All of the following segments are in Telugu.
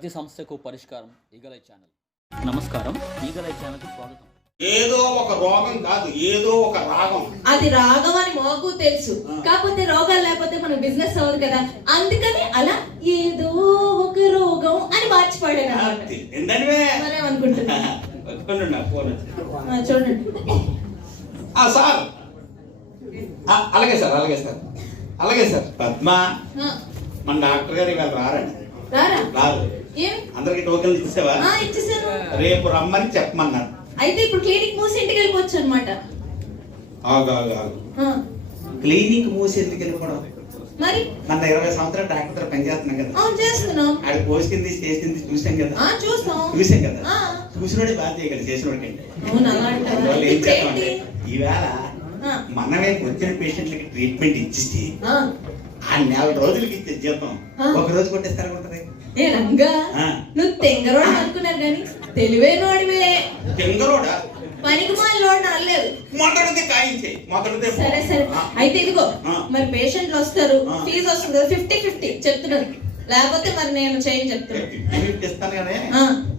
ప్రతి సమస్యకు పరిష్కారం ఈగలై ఛానల్. నమస్కారం, ఈగలై ఛానల్కి స్వాగతం. ఏదో ఒక రోగం కాదు, ఏదో ఒక రాగం. అది రాగం అని మాకు తెలుసు, కాకపోతే రోగాలు లేకపోతే మన బిజినెస్ అవ్వదు కదా. అందుకని అలా ఏదో ఒక రోగం అని మార్చి పాడాను. మరేమనుకుంటున్నా చూడండి. సార్ అలాగే సార్, అలాగే సార్, అలాగే సార్. పద్మ, మన డాక్టర్ గారు ఇవాళ రారండి. రారు. అందరికి టోకెన్లు ఇచ్చేసావా? ఇచ్చేసాను. రేపు రమ్మని చెప్పమన్నారు. అయితే ఇప్పుడు క్లినిక్ మూసి ఇంటికి వెళ్ళిపోవచ్చు అనమాట. క్లినిక్ మూసి ఎందుకు వెళ్ళిపోవడం? మరి మన 20 సంవత్సరాలు డాక్టర్ పనిచేస్తున్నాం కదా. చేస్తున్నాం. ఆడ పోసింది చేసింది చూసాం కదా. చూసాం కదా. చూసినోడే బాధ చేయగలి, చేసినోడికండి. ఏం చేస్తామంటే ఈవేళ మనమే వచ్చిన పేషెంట్లకి ట్రీట్మెంట్ ఇచ్చేసి ఆ 4 రోజులకి ఇచ్చే జీతం ఒక రోజు కొట్టేస్తారు ఉంటది. నువ్వు తెంగరోడు అనుకున్నారు కానీ తెలివైన వాడివే. తెంగరోడా? పనికి మాలోడు అనలేదు. మొదటిది కాయించే, మొదటిదే. సరే సరే, అయితే ఇదిగో మరి పేషెంట్లు వస్తారు, ఫీజు వస్తుంది కదా, 50-50 చెప్తున్నాను. లేకపోతే మరి నేను చేయండి చెప్తున్నాను. ఇస్తాను కానీ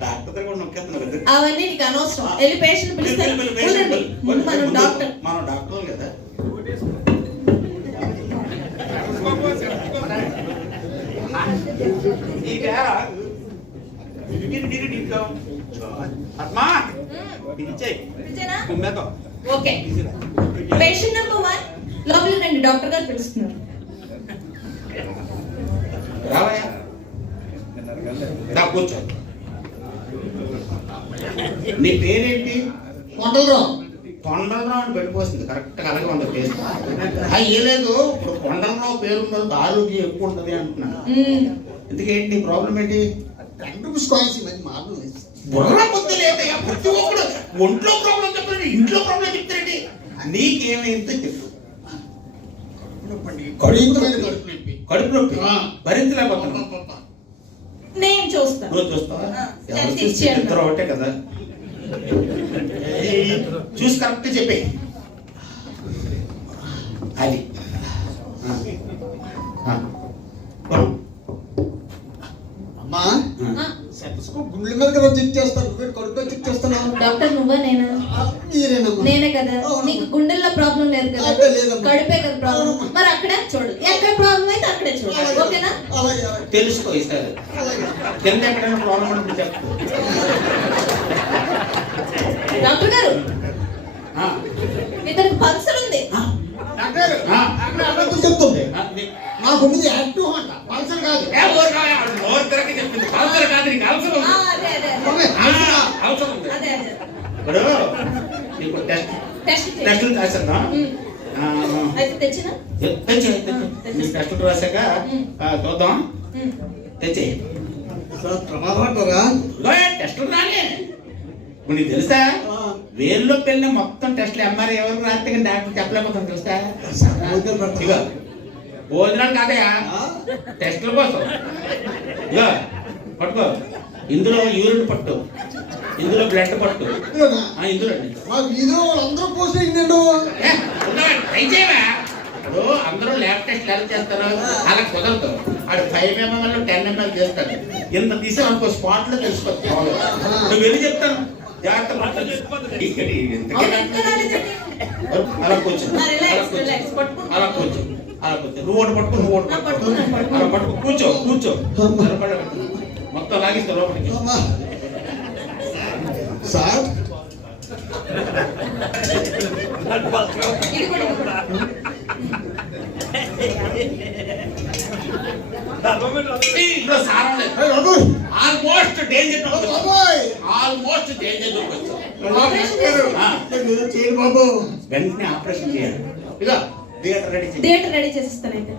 డాక్టర్ కూడా నొక్కేస్తున్నాను. అవన్నీ నీకు అనవసరం. వెళ్ళి పేషెంట్ పిలుస్తాను. మనం డాక్టర్ కదా. ఓకే, పేషెంట్ నెంబర్ 1 లోపల రండి, డాక్టర్ గారు పిలుస్తున్నారు. కూర్చో. నీ పేరేంటి? కొండలరావు. కొండలరావు అని పెట్టుకోస్తుంది. కరెక్ట్ గా అలాగే ఉంది పేరు. ఏ లేదు, ఇప్పుడు కొండలరావు పేరు ఆరోగ్యం ఎక్కువ ఉంటది అంటున్నాను. ఎందుకేంటి ప్రాబ్లం ఏంటి? బుర్ర బుద్ధి లేదయ్యా. ప్రతి ఒక్కడు ఒంట్లో ప్రాబ్లం చెప్పండి, ఇంట్లో ప్రాబ్లం చెప్తారండి. నీకేమైందో చెప్పు. కడుపు నొప్పి భరించలేకపోతున్నా. నేను చూస్తాను. నువ్వు చూస్తావా? ఇద్దరు ఒకటే కదా. చూసి కరెక్ట్ చెప్పే. అది అమ్మా, గుండెల మీద కదా చెక్ చేస్తాను, కడుపులో చెక్ చేస్తున్నాను. డాక్టర్ నువ్వా నేనా? నేనే కదా. నీకు గుండెల్లో ప్రాబ్లం లేదు కదా, కడుపే కదా ప్రాబ్లం. మరి అక్కడే చూడు, ఎక్కడ ప్రాబ్లం అయితే అక్కడే చూడు. ఓకేనా? తెలుసుకో. ఇస్తారు కింద ఎక్కడైనా ప్రాబ్లం ఉంటుంది చెప్పు. డాక్టర్ గారు, ఇతనికి పల్సర్ ఉంది. చెప్తుంది నాకు ఉంది యాక్టివ్ అంట, పల్సర్ కాదు. చెప్పింది పల్సర్ కాదు, నీకు అవసరం ఉంది. ఇప్పుడు నీకు టెస్టులు రాశాను. నీకు టెస్టులు రాశాక చూద్దాం. తెచ్చే ప్రమాదపడ్డారా? టెస్టులు రాలే. ఇప్పుడు నీకు తెలుసా, వేల్లో పెళ్ళిన మొత్తం టెస్టులు ఎంఆర్ఐ ఎవరు రాస్తే కానీ డాక్టర్ చెప్పలేకపోతాం. తెలుసా? ఇక భోజనాలు కాదయా, టెస్టుల కోసం. ఇక పట్టుకో. ఇందులో యూరిన్ పట్టు, ఇందులో బ్లడ్ పట్టు. ఇందులో అందరూ పోసి ఇప్పుడు అందరూ ల్యాబ్ టెస్ట్ ఎలా చేస్తారు? అలా కుదరదు. ఆడు 5 ml 10 ml చేస్తాడు. ఇంత తీసి అనుకో, స్పాట్ లో తెలుసుకోవాలి. నువ్వు వెళ్ళి చెప్తాను, జాగ్రత్త పడుతుంది. అలా కూర్చో, అలా కూర్చో, అలా కూర్చో. నువ్వు ఒకటి పట్టుకో, నువ్వు ఒకటి పట్టుకో, అలా పట్టుకో. కూర్చో కూర్చో. మొత్తం లాగిస్తా లోపలికి. Sir almost danger, almost danger. వెంటనే ఆపరేషన్ చేయాలి. ఇక థియేటర్ రెడీ చేసిస్తాను అయితే.